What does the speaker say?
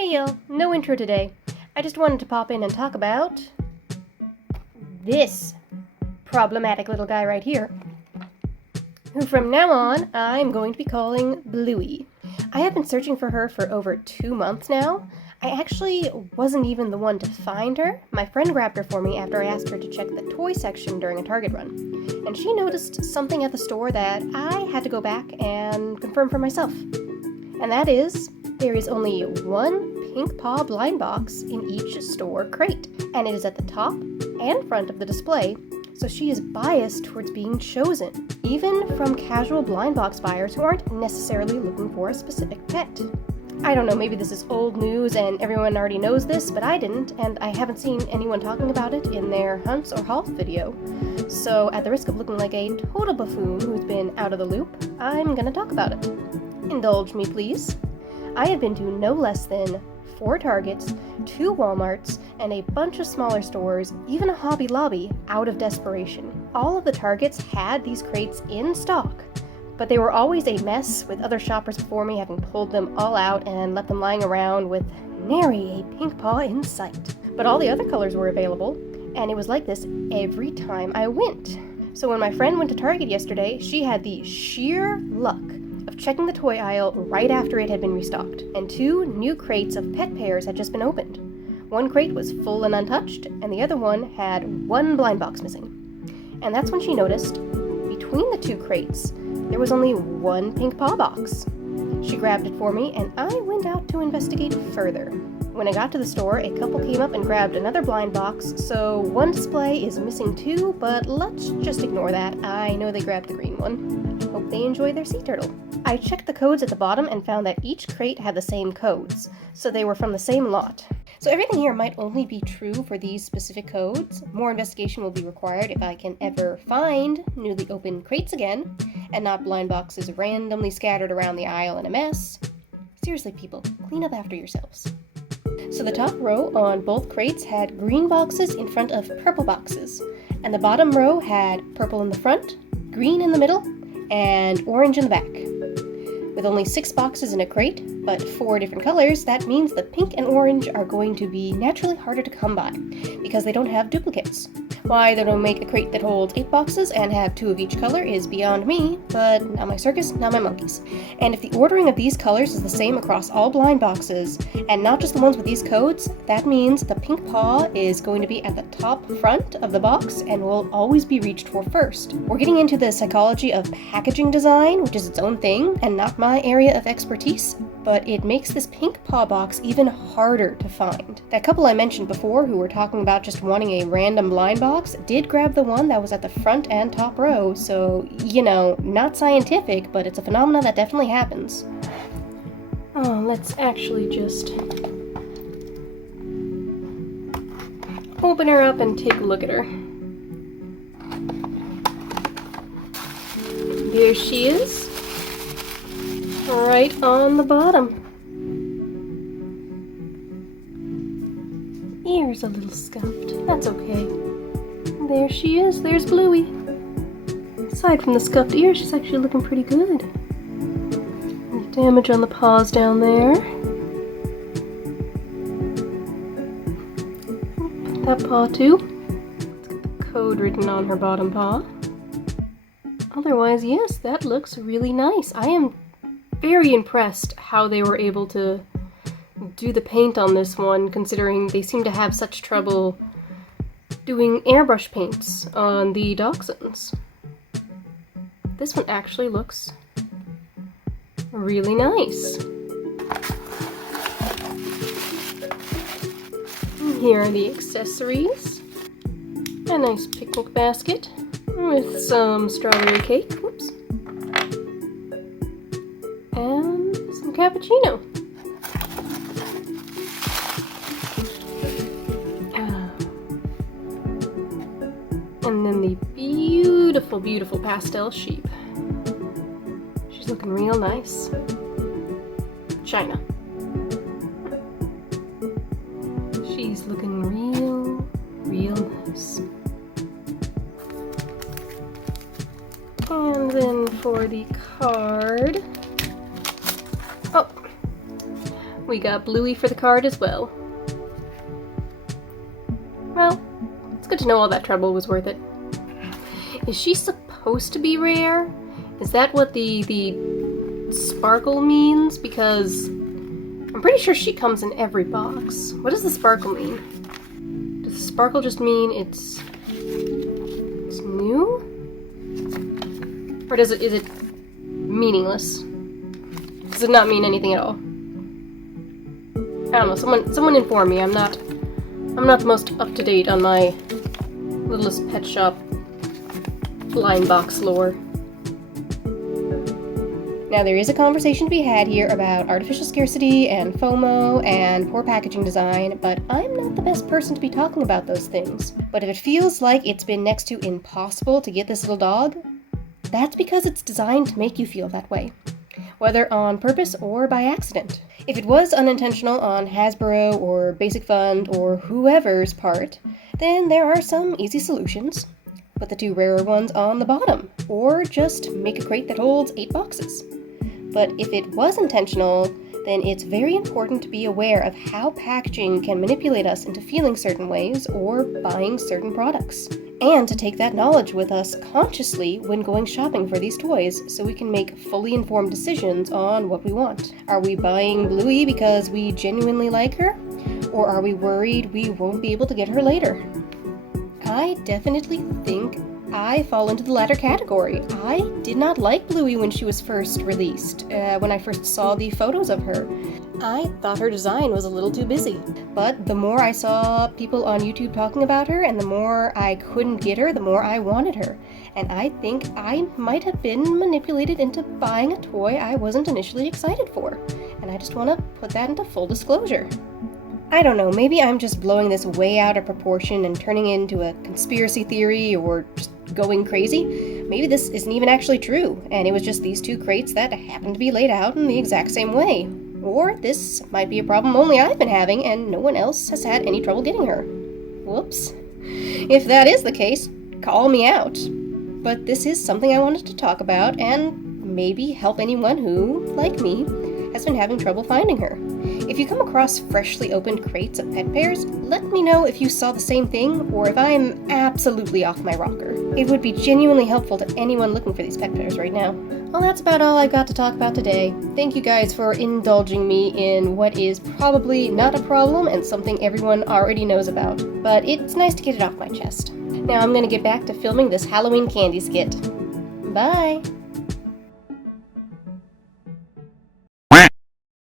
Hey y'all, no intro today. I just wanted to pop in and talk about this problematic little guy right here, who from now on I'm going to be calling Bluey. I have been searching for her for over 2 months now. I actually wasn't even the one to find her. My friend grabbed her for me after I asked her to check the toy section during a Target run. And she noticed something at the store that I had to go back and confirm for myself. And that is, there is only one pink paw blind box in each store crate, and it is at the top and front of the display, so she is biased towards being chosen, even from casual blind box buyers who aren't necessarily looking for a specific pet. I don't know, maybe this is old news and everyone already knows this, but I didn't, and I haven't seen anyone talking about it in their hunts or hauls video. So at the risk of looking like a total buffoon who's been out of the loop, I'm gonna talk about it. Indulge me, please. I have been to no less than 4 Targets, 2 Walmarts, and a bunch of smaller stores, even a Hobby Lobby, out of desperation. All of the Targets had these crates in stock, but they were always a mess, with other shoppers before me having pulled them all out and left them lying around with nary a pink paw in sight. But all the other colors were available, and it was like this every time I went. So when my friend went to Target yesterday, she had the sheer luck of checking the toy aisle right after it had been restocked, and 2 new crates of pet pairs had just been opened. One crate was full and untouched, and the other one had 1 blind box missing. And that's when she noticed, between the 2 crates, there was only 1 pink paw box. She grabbed it for me, and I went out to investigate further. When I got to the store, a couple came up and grabbed another blind box, so one display is missing 2, but let's just ignore that. I know they grabbed the green one. Hope they enjoy their sea turtle. I checked the codes at the bottom and found that each crate had the same codes, so they were from the same lot. So everything here might only be true for these specific codes. More investigation will be required if I can ever find newly opened crates again, and not blind boxes randomly scattered around the aisle in a mess. Seriously, people, clean up after yourselves. So the top row on both crates had green boxes in front of purple boxes, and the bottom row had purple in the front, green in the middle, and orange in the back. With only 6 boxes in a crate, but 4 different colors, that means the pink and orange are going to be naturally harder to come by, because they don't have duplicates. Why they don't make a crate that holds 8 boxes and have 2 of each color is beyond me, but not my circus, not my monkeys. And if the ordering of these colors is the same across all blind boxes, and not just the ones with these codes, that means the pink paw is going to be at the top front of the box and will always be reached for first. We're getting into the psychology of packaging design, which is its own thing, and not my area of expertise, but it makes this pink paw box even harder to find. That couple I mentioned before who were talking about just wanting a random blind box did grab the one that was at the front and top row, so, you know, not scientific, but it's a phenomenon that definitely happens. Oh, let's actually just open her up and take a look at her. There she is, right on the bottom. Ears a little scuffed, that's okay. There she is, there's Bluey. Aside from the scuffed ear, she's actually looking pretty good. Damage on the paws down there. That paw too. It's got the code written on her bottom paw. Otherwise, yes, that looks really nice. I am very impressed how they were able to do the paint on this one, considering they seem to have such trouble doing airbrush paints on the dachshunds. This one actually looks really nice. And here are the accessories. A nice picnic basket with some strawberry cake. Oops. And some cappuccino. And then the beautiful, beautiful pastel sheep. She's looking real nice. China. She's looking real nice. And then for the card, We got Bluey for the card as well. Well, it's good to know all that trouble was worth it. Is she supposed to be rare? Is that what the sparkle means? Because I'm pretty sure she comes in every box. What does the sparkle mean? Does the sparkle just mean it's new? Or is it meaningless? Does it not mean anything at all? I don't know, someone inform me. I'm not the most up to date on my Littlest Pet Shop blind box lore. Now, there is a conversation to be had here about artificial scarcity and FOMO and poor packaging design, but I'm not the best person to be talking about those things. But if it feels like it's been next to impossible to get this little dog, that's because it's designed to make you feel that way, whether on purpose or by accident. If it was unintentional on Hasbro or Basic Fund or whoever's part, then there are some easy solutions. Put the 2 rarer ones on the bottom, or just make a crate that holds 8 boxes. But if it was intentional, then it's very important to be aware of how packaging can manipulate us into feeling certain ways or buying certain products. And to take that knowledge with us consciously when going shopping for these toys so we can make fully informed decisions on what we want. Are we buying Bluey because we genuinely like her? Or are we worried we won't be able to get her later? I definitely think I fall into the latter category. I did not like Bluey when she was first released, when I first saw the photos of her. I thought her design was a little too busy. But the more I saw people on YouTube talking about her, and the more I couldn't get her, the more I wanted her. And I think I might have been manipulated into buying a toy I wasn't initially excited for. And I just want to put that into full disclosure. I don't know, maybe I'm just blowing this way out of proportion and turning it into a conspiracy theory or just going crazy. Maybe this isn't even actually true, and it was just these 2 crates that happened to be laid out in the exact same way. Or this might be a problem only I've been having and no one else has had any trouble getting her. Whoops. If that is the case, call me out. But this is something I wanted to talk about and maybe help anyone who, like me, has been having trouble finding her. If you come across freshly opened crates of pet pairs, let me know if you saw the same thing or if I'm absolutely off my rocker. It would be genuinely helpful to anyone looking for these pet pairs right now. Well, that's about all I've got to talk about today. Thank you guys for indulging me in what is probably not a problem and something everyone already knows about, but it's nice to get it off my chest. Now I'm gonna get back to filming this Halloween candy skit. Bye!